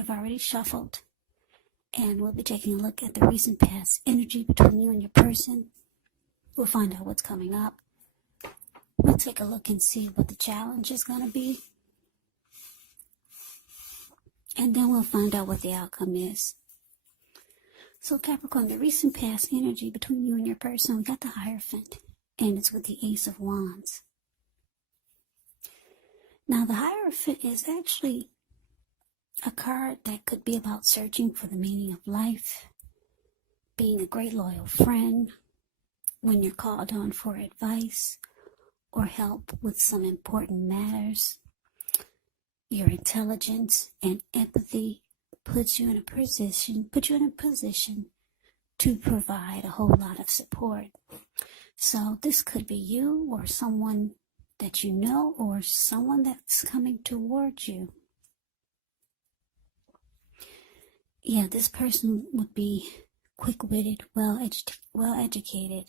I've already shuffled, and we'll be taking a look at the recent past energy between you and your person. We'll find out what's coming up. We'll take a look and see what the challenge is going to be. And then we'll find out what the outcome is. So Capricorn, the recent past energy between you and your person, we got the Hierophant, and it's with the Ace of Wands. Now the Hierophant is actually a card that could be about searching for the meaning of life, being a great loyal friend when you're called on for advice or help with some important matters. Your intelligence and empathy puts you in a position to provide a whole lot of support. So this could be you or someone that you know or someone that's coming towards you. Yeah, this person would be quick-witted, well-educated,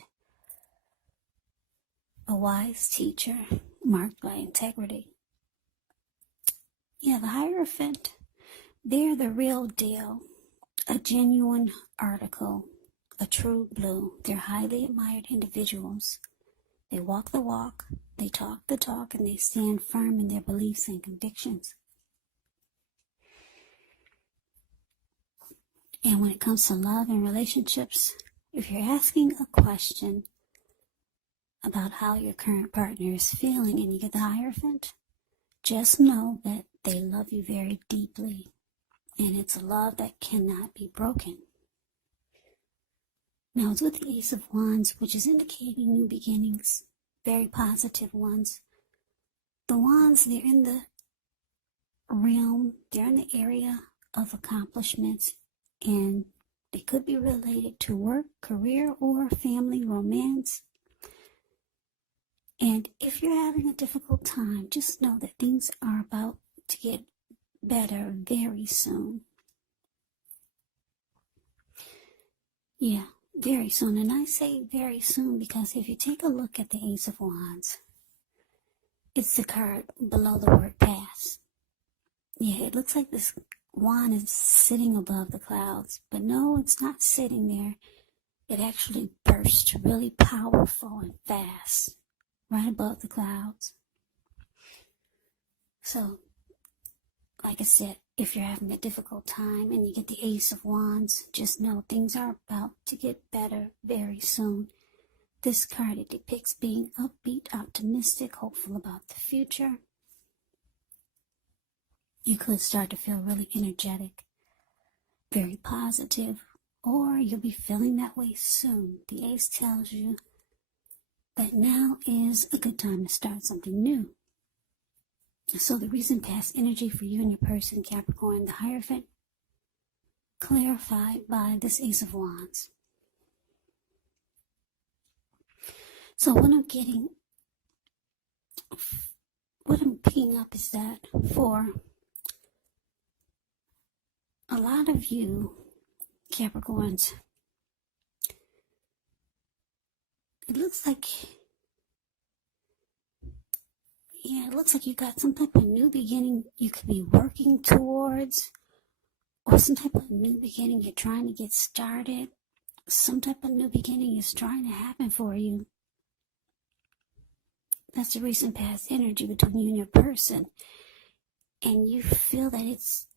a wise teacher marked by integrity. Yeah, the Hierophant, they're the real deal, a genuine article, a true blue. They're highly admired individuals. They walk the walk, they talk the talk, and they stand firm in their beliefs and convictions. And when it comes to love and relationships, if you're asking a question about how your current partner is feeling and you get the Hierophant, just know that they love you very deeply, and it's a love that cannot be broken. Now it's with the Ace of Wands, which is indicating new beginnings, very positive ones. The Wands, they're in the realm, they're in the area of accomplishments, and they could be related to work, career, or family, romance. And if you're having a difficult time, just know that things are about to get better very soon. Yeah, very soon. And I say very soon because if you take a look at the Ace of Wands, it's the card below the word pass. Yeah, it looks like this wand is sitting above the clouds, but no, it's not sitting there. It actually bursts really powerful and fast right above the clouds. So, like I said, if you're having a difficult time and you get the Ace of Wands, just know things are about to get better very soon. This card, it depicts being upbeat, optimistic, hopeful about the future. You could start to feel really energetic, very positive, or you'll be feeling that way soon. The Ace tells you that now is a good time to start something new. So the recent past energy for you and your person, Capricorn, the Hierophant, clarified by this Ace of Wands. So what I'm picking up is that for a lot of you, Capricorns, it looks like you got some type of new beginning you could be working towards, or some type of new beginning you're trying to get started. Some type of new beginning is trying to happen for you. That's the recent past energy between you and your person. And you feel that it's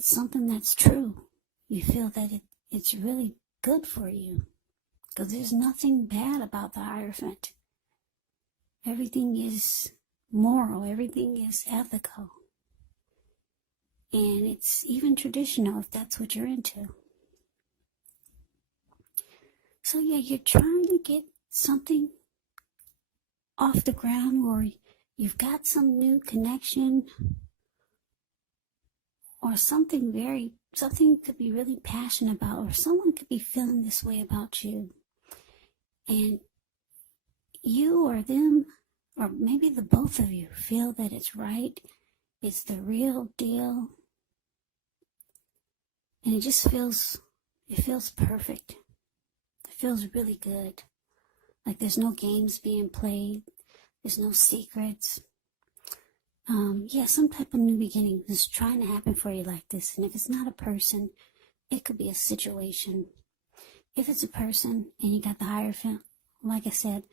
something that's true. You feel that it's really good for you. Because there's nothing bad about the Hierophant. Everything is moral. Everything is ethical. And it's even traditional if that's what you're into. So yeah, you're trying to get something off the ground, or you've got some new connection, or something could be really passionate about, or someone could be feeling this way about you. And you or them, or maybe the both of you, feel that it's right, it's the real deal, and it feels perfect. It feels really good. Like there's no games being played, there's no secrets. Yeah, some type of new beginning is trying to happen for you like this. And if it's not a person, it could be a situation. If it's a person and you got the Hierophant, like I said,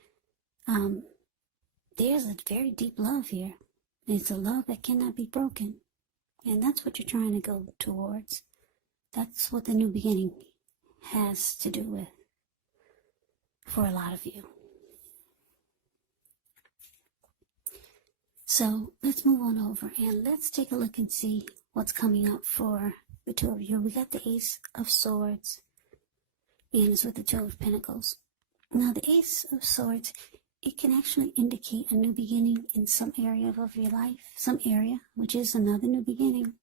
there's a very deep love here. It's a love that cannot be broken. And that's what you're trying to go towards. That's what the new beginning has to do with for a lot of you. So let's move on over and let's take a look and see what's coming up for the two of you. We got the Ace of Swords and it's with the Two of Pentacles. Now the Ace of Swords, it can actually indicate a new beginning in some area of your life, some area, which is another new beginning.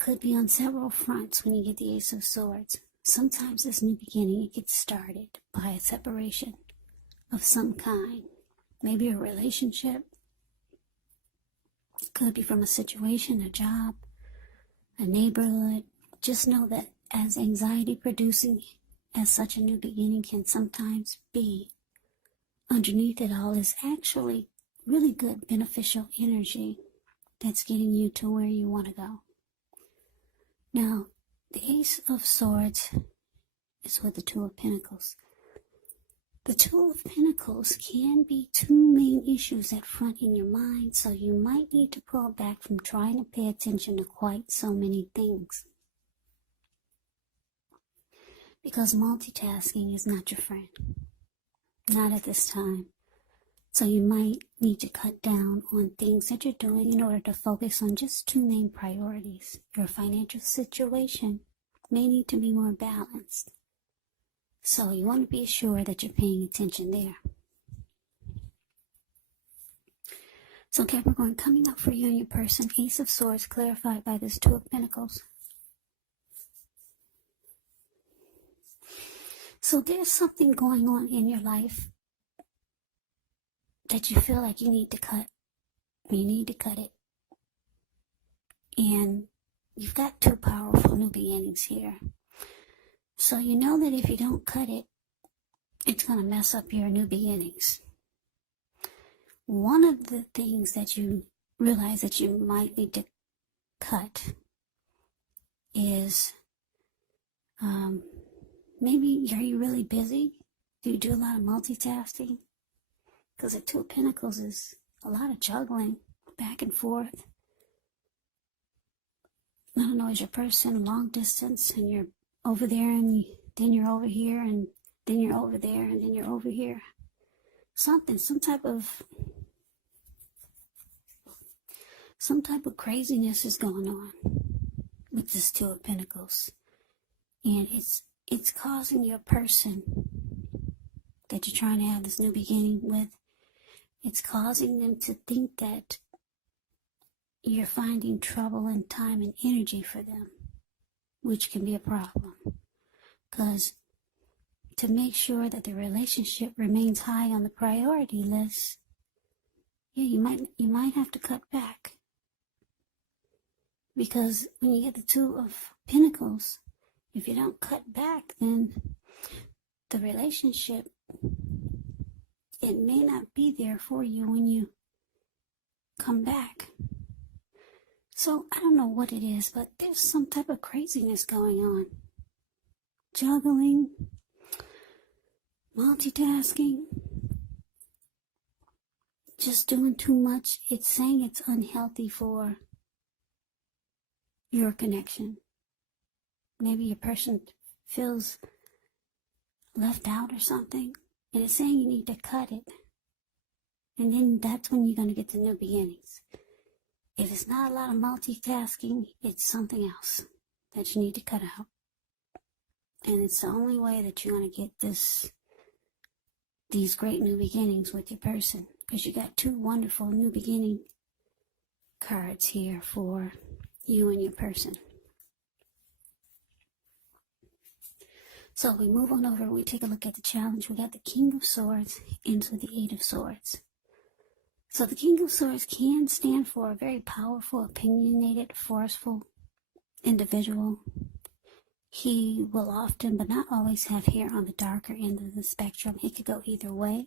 Could be on several fronts when you get the Ace of Swords. Sometimes this new beginning, it gets started by a separation of some kind. Maybe a relationship. Could be from a situation, a job, a neighborhood. Just know that as anxiety producing as such a new beginning can sometimes be, underneath it all is actually really good beneficial energy that's getting you to where you want to go. Now, the Ace of Swords is with the Two of Pentacles. The Two of Pentacles can be two main issues at front in your mind, so you might need to pull back from trying to pay attention to quite so many things. Because multitasking is not your friend. Not at this time. So you might need to cut down on things that you're doing in order to focus on just two main priorities. Your financial situation may need to be more balanced. So you want to be sure that you're paying attention there. So Capricorn, coming up for you and your person, Ace of Swords clarified by this Two of Pentacles. So there's something going on in your life that you feel like you need to cut. You need to cut it. And you've got two powerful new beginnings here. So you know that if you don't cut it, it's going to mess up your new beginnings. One of the things that you realize that you might need to cut is maybe are you really busy? Do you do a lot of multitasking? Because the Two of Pentacles is a lot of juggling back and forth. I don't know, is your person long distance and you're over there and then you're over here and then you're over there and then you're over here? Some type of craziness is going on with this Two of Pentacles. And it's causing your person that you're trying to have this new beginning with, it's causing them to think that you're finding trouble and time and energy for them, which can be a problem. Because to make sure that the relationship remains high on the priority list, yeah, you might have to cut back. Because when you get the Two of Pentacles, if you don't cut back, then the relationship, it may not be there for you when you come back. So I don't know what it is, but there's some type of craziness going on. Juggling, multitasking, just doing too much. It's saying it's unhealthy for your connection. Maybe your person feels left out or something, and it's saying you need to cut it. And then that's when you're going to get the new beginnings. If it's not a lot of multitasking, it's something else that you need to cut out. And it's the only way that you're going to get these great new beginnings with your person. Because you got two wonderful new beginning cards here for you and your person. So we move on over, we take a look at the challenge. We got the King of Swords into the Eight of Swords. So the King of Swords can stand for a very powerful, opinionated, forceful individual. He will often, but not always, have hair on the darker end of the spectrum. He could go either way.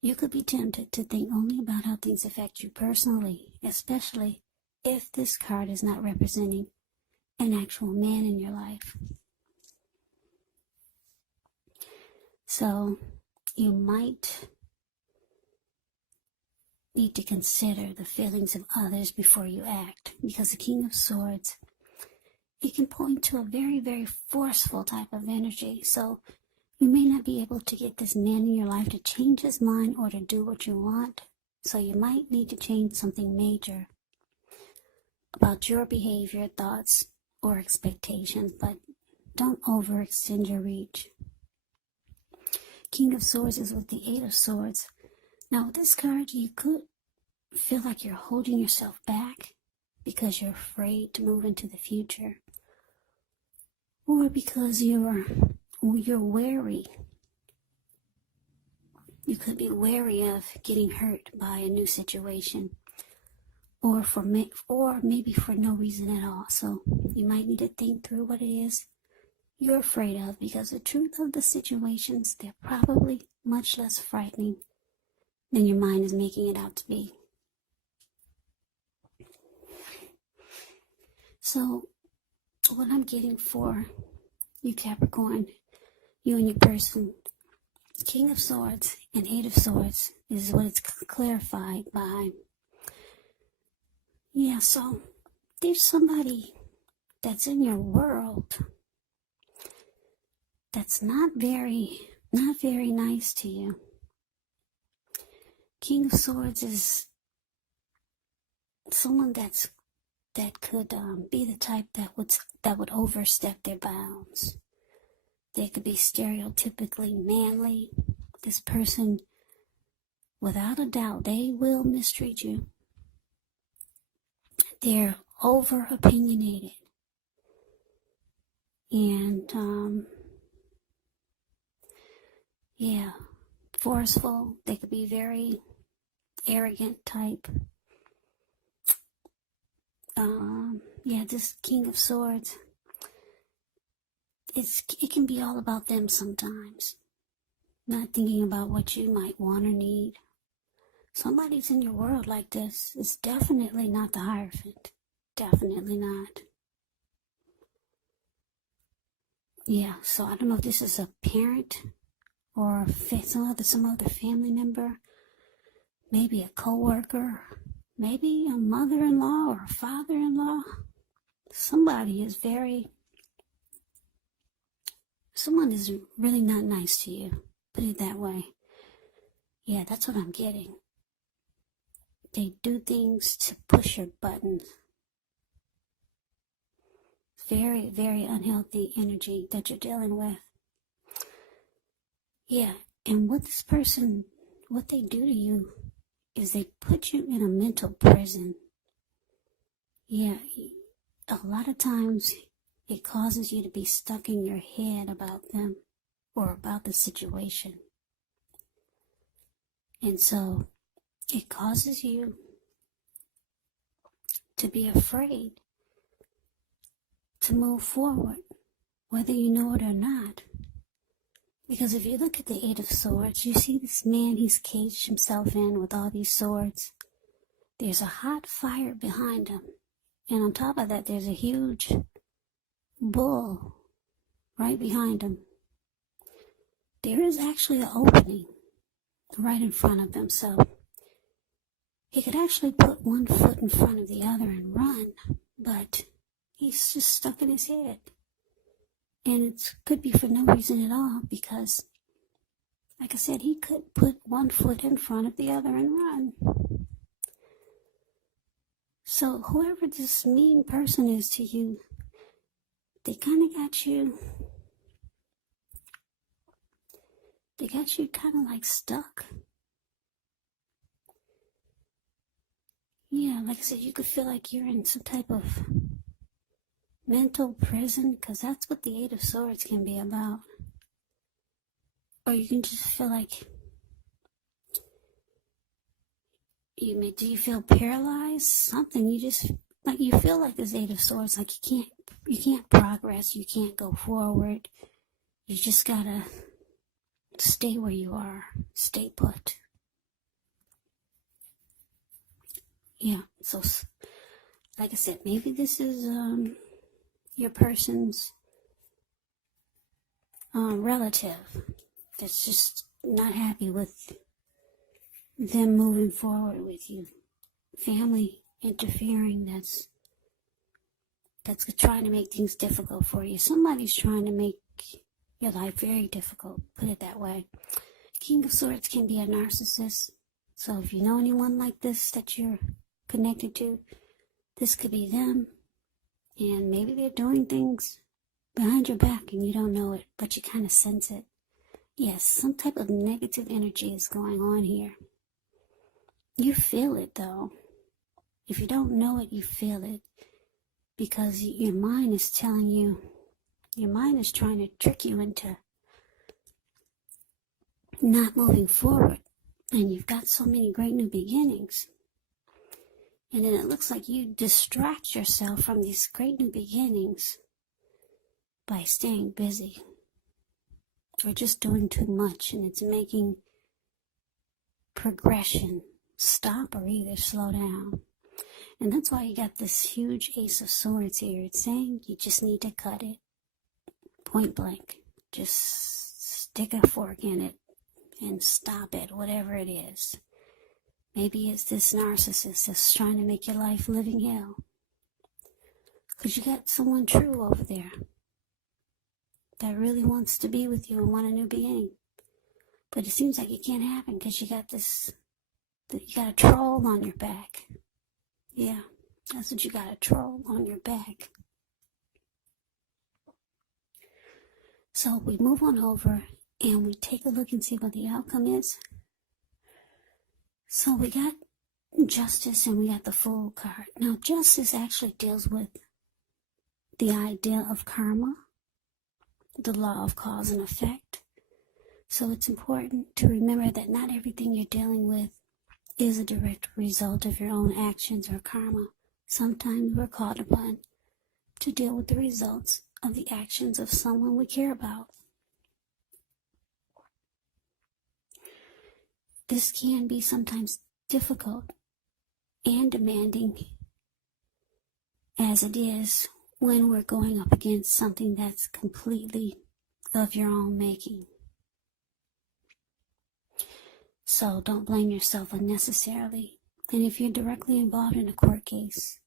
You could be tempted to think only about how things affect you personally, especially if this card is not representing an actual man in your life. So you might need to consider the feelings of others before you act, because the King of Swords, it can point to a very, very forceful type of energy. So you may not be able to get this man in your life to change his mind or to do what you want. So you might need to change something major about your behavior, thoughts, or expectations, but don't overextend your reach. King of Swords is with the Eight of Swords. Now with this card, you could feel like you're holding yourself back because you're afraid to move into the future, or because you're wary. You could be wary of getting hurt by a new situation, or maybe for no reason at all. So you might need to think through what it is you're afraid of, because the truth of the situations, they're probably much less frightening than your mind is making it out to be. So what I'm getting for you, Capricorn, you and your person, King of Swords and Eight of Swords is what it's clarified by. Yeah, so there's somebody that's in your world that's not very nice to you. King of Swords is someone that could be the type that would overstep their bounds. They could be stereotypically manly. This person, without a doubt, they will mistreat you. They're over opinionated. And yeah, forceful. They could be very arrogant type. Yeah, this King of Swords, it can be all about them sometimes. Not thinking about what you might want or need. Somebody's in your world like this. It's definitely not the Hierophant. Definitely not. Yeah, so I don't know if this is a parent or some other family member. Maybe a co-worker. Maybe a mother-in-law or a father-in-law. Someone is really not nice to you. Put it that way. Yeah, that's what I'm getting. They do things to push your buttons. Very, very unhealthy energy that you're dealing with. Yeah, and what they do to you is they put you in a mental prison. Yeah, a lot of times it causes you to be stuck in your head about them or about the situation. And so it causes you to be afraid to move forward, whether you know it or not. Because if you look at the Eight of Swords, you see this man, he's caged himself in with all these swords. There's a hot fire behind him. And on top of that, there's a huge bull right behind him. There is actually an opening right in front of him, so he could actually put one foot in front of the other and run, but he's just stuck in his head. And it could be for no reason at all, because, like I said, he could put one foot in front of the other and run. So whoever this mean person is to you, they kind of got you kind of like stuck. Yeah, like I said, you could feel like you're in some type of mental prison, because that's what the Eight of Swords can be about. Or you can just feel like do you feel paralyzed? Something, you feel like this Eight of Swords, like you can't progress, you can't go forward. You just gotta stay where you are, stay put. Yeah, so like I said, maybe this is your person's relative that's just not happy with them moving forward with you. Family interfering that's trying to make things difficult for you. Somebody's trying to make your life very difficult, put it that way. King of Swords can be a narcissist. So if you know anyone like this that you're connected to, this could be them. And maybe they're doing things behind your back and you don't know it, but you kind of sense it. Yes, some type of negative energy is going on here. You feel it though. If you don't know it, you feel it. Because your mind is telling you, your mind is trying to trick you into not moving forward. And you've got so many great new beginnings. And then it looks like you distract yourself from these great new beginnings by staying busy. Or just doing too much, and it's making progression stop or either slow down. And that's why you got this huge Ace of Swords here. It's saying you just need to cut it. Point blank. Just stick a fork in it and stop it, whatever it is. Maybe it's this narcissist that's trying to make your life living hell. Because you got someone true over there that really wants to be with you and want a new beginning. But it seems like it can't happen because you got a troll on your back. Yeah, that's what you got, a troll on your back. So we move on over and we take a look and see what the outcome is. So we got Justice and we got the Fool card. Now Justice actually deals with the idea of karma, the law of cause and effect. So it's important to remember that not everything you're dealing with is a direct result of your own actions or karma. Sometimes we're called upon to deal with the results of the actions of someone we care about. This can be sometimes difficult and demanding, as it is when we're going up against something that's completely of your own making. So don't blame yourself unnecessarily. And if you're directly involved in a court case,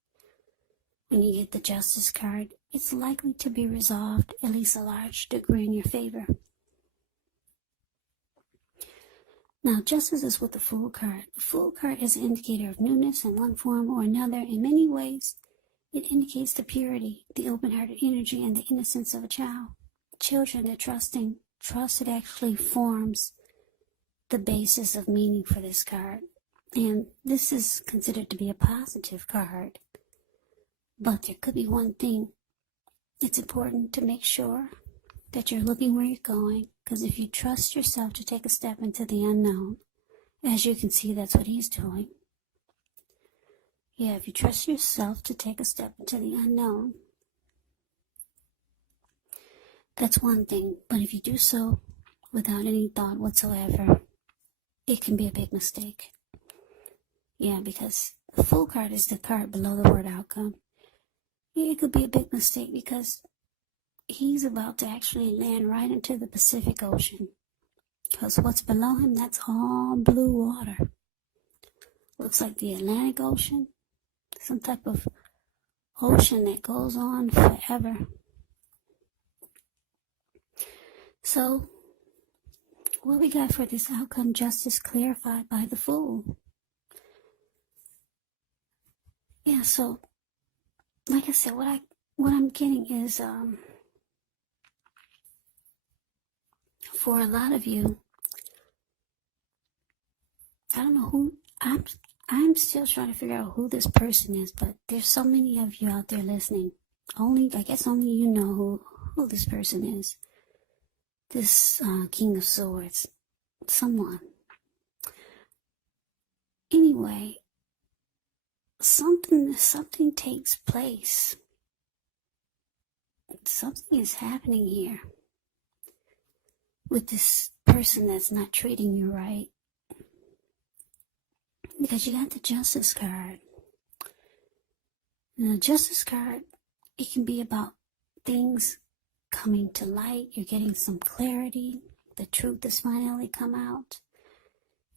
when you get the Justice card, it's likely to be resolved, at least a large degree, in your favor. Now, Justice is with the Fool card. The Fool card is an indicator of newness in one form or another. In many ways, it indicates the purity, the open-hearted energy, and the innocence of a child. Children are trusting. Trust, it actually forms the basis of meaning for this card. And this is considered to be a positive card. But there could be one thing. It's important to make sure that you're looking where you're going. Because if you trust yourself to take a step into the unknown, as you can see, that's what he's doing. Yeah, if you trust yourself to take a step into the unknown, that's one thing. But if you do so without any thought whatsoever, it can be a big mistake. Yeah, because the Fool card is the card below the word outcome. Yeah, it could be a big mistake because he's about to actually land right into the Pacific Ocean. Because what's below him, that's all blue water. Looks like the Atlantic Ocean. Some type of ocean that goes on forever. So, what we got for this outcome, Justice clarified by the Fool. Yeah, so, like I said, what I'm getting is, for a lot of you, I don't know who, I'm still trying to figure out who this person is, but there's so many of you out there listening. I guess only you know who this person is. This King of Swords. Someone. Anyway, something takes place. Something is happening here with this person that's not treating you right. Because you got the Justice card. And the Justice card, it can be about things coming to light. You're getting some clarity. The truth has finally come out.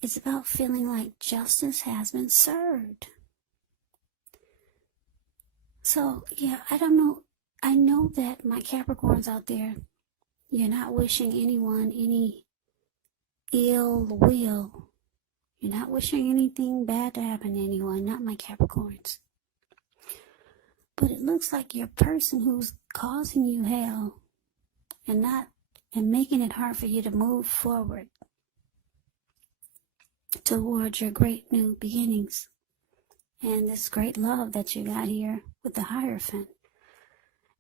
It's about feeling like justice has been served. So, yeah, I don't know. I know that my Capricorns out there, you're not wishing anyone any ill will. You're not wishing anything bad to happen to anyone, not my Capricorns. But it looks like your person who's causing you hell and making it hard for you to move forward towards your great new beginnings and this great love that you got here with the Hierophant.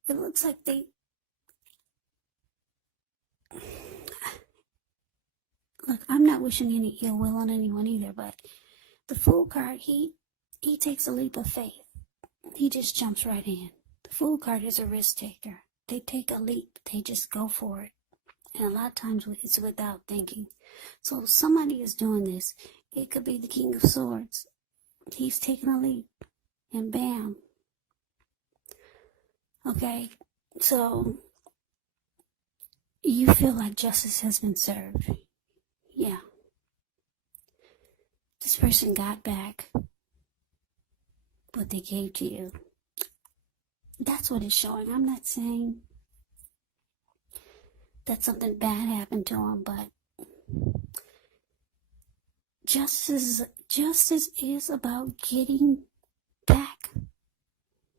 It looks like look, I'm not wishing any ill will on anyone either, but the Fool card, he takes a leap of faith. He just jumps right in. The Fool card is a risk taker. They take a leap. They just go for it. And a lot of times it's without thinking. So somebody is doing this. It could be the King of Swords. He's taking a leap. And bam. Okay. So you feel like justice has been served. Yeah. This person got back what they gave to you. That's what it's showing. I'm not saying that something bad happened to them, but justice is about getting back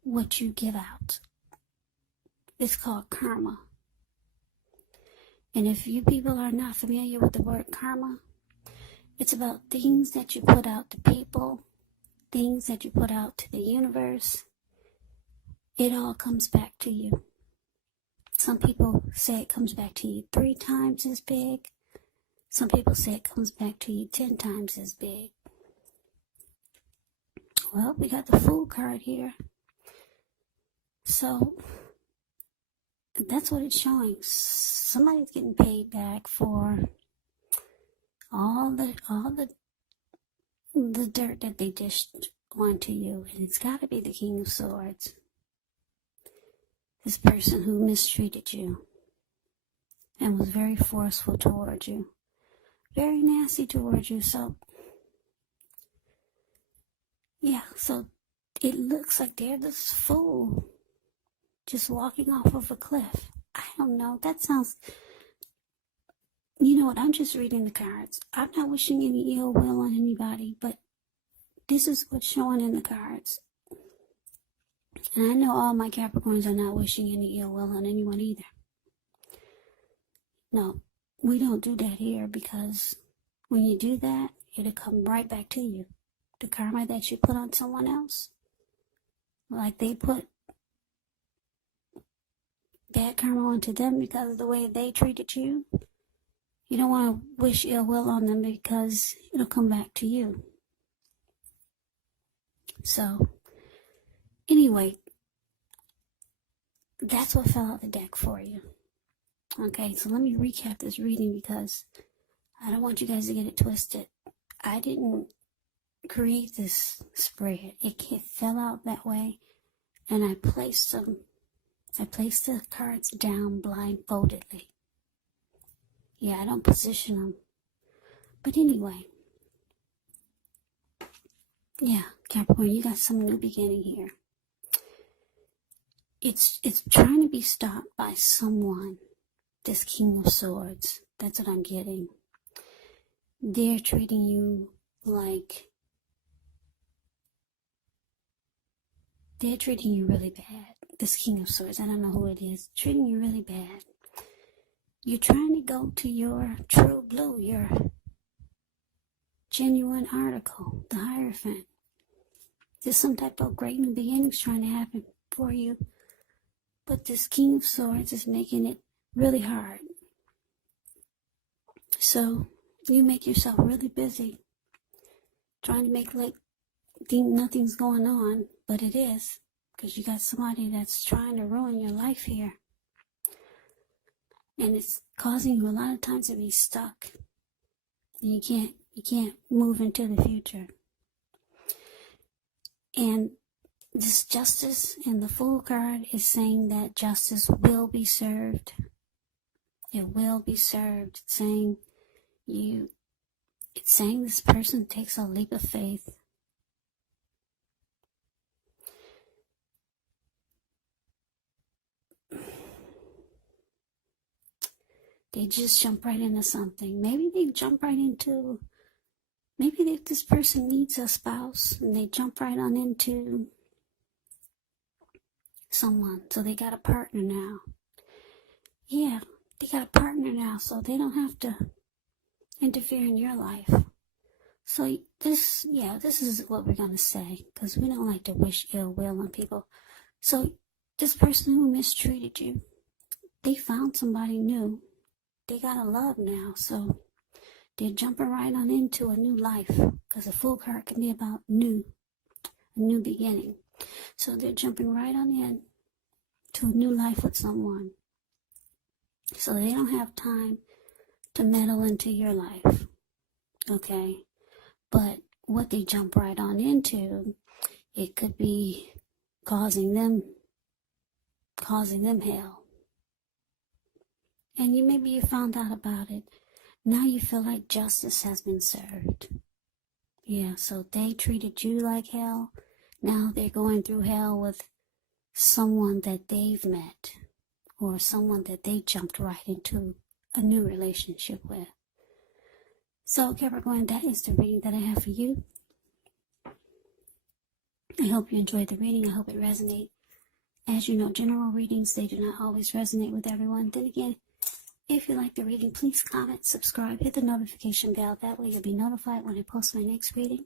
what you give out. It's called karma. And if you people are not familiar with the word karma, it's about things that you put out to people, things that you put out to the universe. It all comes back to you. Some people say it comes back to you 3 times as big. Some people say it comes back to you 10 times as big. Well, we got the Fool card here. So that's what it's showing. Somebody's getting paid back for all the dirt that they dished onto you, and it's got to be the King of Swords. This person who mistreated you and was very forceful towards you, very nasty towards you. So yeah, so it looks like they're this fool just walking off of a cliff. I don't know. That sounds... You know what? I'm just reading the cards. I'm not wishing any ill will on anybody, but this is what's showing in the cards. And I know all my Capricorns are not wishing any ill will on anyone either. No, we don't do that here, because when you do that, it'll come right back to you. The karma that you put on someone else, like they put bad karma onto them because of the way they treated you. You don't want to wish ill will on them, because it'll come back to you. So, anyway, that's what fell out the deck for you. Okay, so let me recap this reading, because I don't want you guys to get it twisted. I didn't create this spread. It fell out that way, and I placed the cards down blindfoldedly. Yeah, I don't position them. But anyway, yeah, Capricorn, you got some new beginning here. It's trying to be stopped by someone. This King of Swords. That's what I'm getting. They're treating you like... They're treating you really bad. This King of Swords, I don't know who it is, treating you really bad. You're trying to go to your true blue, your genuine article, the Hierophant. There's some type of great new beginnings trying to happen for you. But this King of Swords is making it really hard. So you make yourself really busy trying to make like think nothing's going on, but it is, because you got somebody that's trying to ruin your life here. And it's causing you a lot of times to be stuck. And you can't move into the future. And this justice and the Fool card is saying that justice will be served. It will be served. It's saying this person takes a leap of faith. They just jump right into something. Maybe they jump right into, this person needs a spouse and they jump right on into someone. So they got a partner now. Yeah, they got a partner now, so they don't have to interfere in your life. So this is what we're going to say, because we don't like to wish ill will on people. So this person who mistreated you, they found somebody new. They got a love now, so they're jumping right on into a new life, because a Fool card can be about a new beginning. So they're jumping right on in to a new life with someone. So they don't have time to meddle into your life, okay? But what they jump right on into, it could be causing them hell. And maybe you found out about it. Now you feel like justice has been served. Yeah, so they treated you like hell. Now they're going through hell with someone that they've met, or someone that they jumped right into a new relationship with. So Capricorn, that is the reading that I have for you. I hope you enjoyed the reading. I hope it resonated. As you know, general readings, they do not always resonate with everyone. Then again, if you like the reading, please comment, subscribe, hit the notification bell. That way you'll be notified when I post my next reading.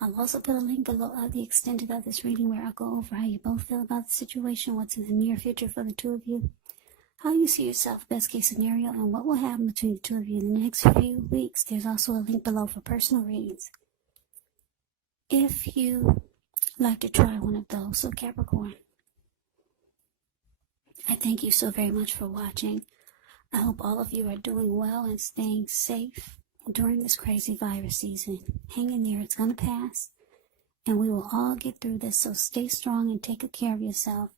I'll also put a link below of the extended of this reading where I'll go over how you both feel about the situation, what's in the near future for the two of you, how you see yourself, best case scenario, and what will happen between the two of you in the next few weeks. There's also a link below for personal readings, if you like to try one of those. So Capricorn, I thank you so very much for watching. I hope all of you are doing well and staying safe during this crazy virus season. Hang in there, it's going to pass, and we will all get through this. So stay strong and take good care of yourself.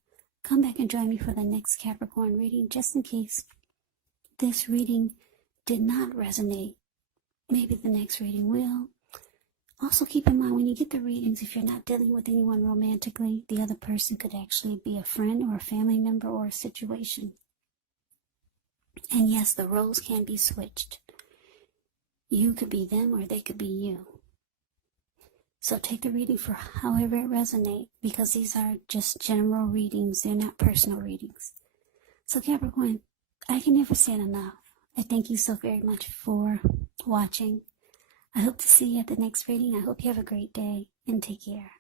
Come back and join me for the next Capricorn reading, just in case this reading did not resonate. Maybe the next reading will. Also keep in mind, when you get the readings, if you're not dealing with anyone romantically, the other person could actually be a friend or a family member or a situation. And yes, the roles can be switched. You could be them or they could be you. So take the reading for however it resonates, because these are just general readings. They're not personal readings. So Capricorn, I can never say it enough. I thank you so very much for watching. I hope to see you at the next reading. I hope you have a great day and take care.